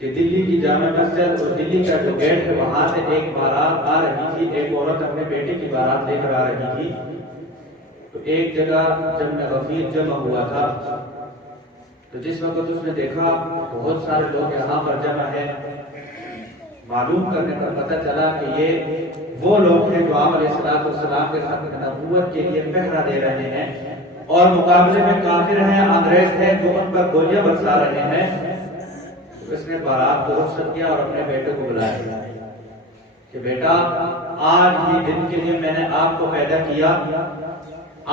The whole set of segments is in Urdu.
کہ دلی کی جامع مسجد اور دلی کا جو گیٹ ہے وہاں سے ایک بارات آ رہی تھی، ایک عورت اپنے بیٹے کی بارات لے کر آ رہی تھی۔ تو ایک جگہ جب میں غفیر جمع ہوا تھا تو جس وقت اس نے دیکھا بہت سارے لوگ یہاں پر جمع ہیں، معلوم کرنے پر پتہ چلا کہ یہ وہ لوگ ہیں جو آپ علیہ السلام کے ختم نبوت کے لیے پہرا دے رہے ہیں اور مقابلے میں کافر ہیں، انگریز ہیں جو ان پر گولیاں برسا رہے ہیں۔ تو اس نے بارات کو رخصت کیا اور اپنے بیٹے کو بلایا کہ بیٹا آج ہی دن کے لیے میں نے آپ کو پیدا کیا،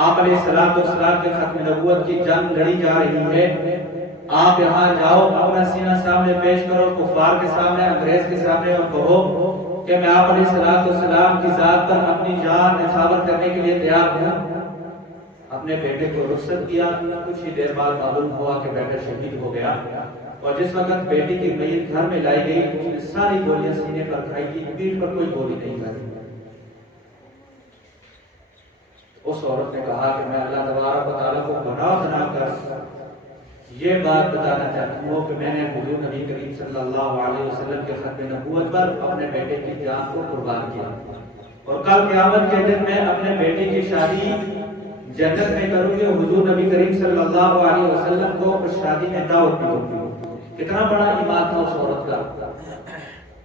آپ علیہ السلام کے ختم نبوت کی جنگ لڑی جا رہی ہے، آپ یہاں جاؤ، اپنا سینہ سامنے پیش کرو، کفار کے سامنے، انگریز کے سامنے، اور کہو کہ میں آپ علیہ السلام کی ذات پر اپنی جان نچھاور کرنے کے لیے تیار ہوں۔ اپنے بیٹے کو رخصت کیا، کچھ ہی دیر بعد معلوم ہوا کہ بیٹا شہید ہو گیا، اور جس وقت بیٹی کی میت گھر میں لائی گئی اس نے ساری گولیاں سینے پر کھائی تھی، پیٹھ پر کوئی گولی نہیں کھائی۔ اس عورت نے کہا کہ میں اللہ تبارک و تعالیٰ کو گناہ بنا کر یہ بات بتانا چاہتی ہوں کہ میں نے حضور نبی کریم صلی اللہ علیہ وسلم کے ختم نبوت پر اپنے بیٹے کی جان کو قربان کیا، اور کل قیامت کے دن میں اپنے بیٹے کی شادی جنت میں کروں گی، حضور نبی کریم صلی اللہ علیہ وسلم کو اس شادی میں دعوت بھی دوں گی۔ کتنا بڑا ایمان تھا اس عورت کا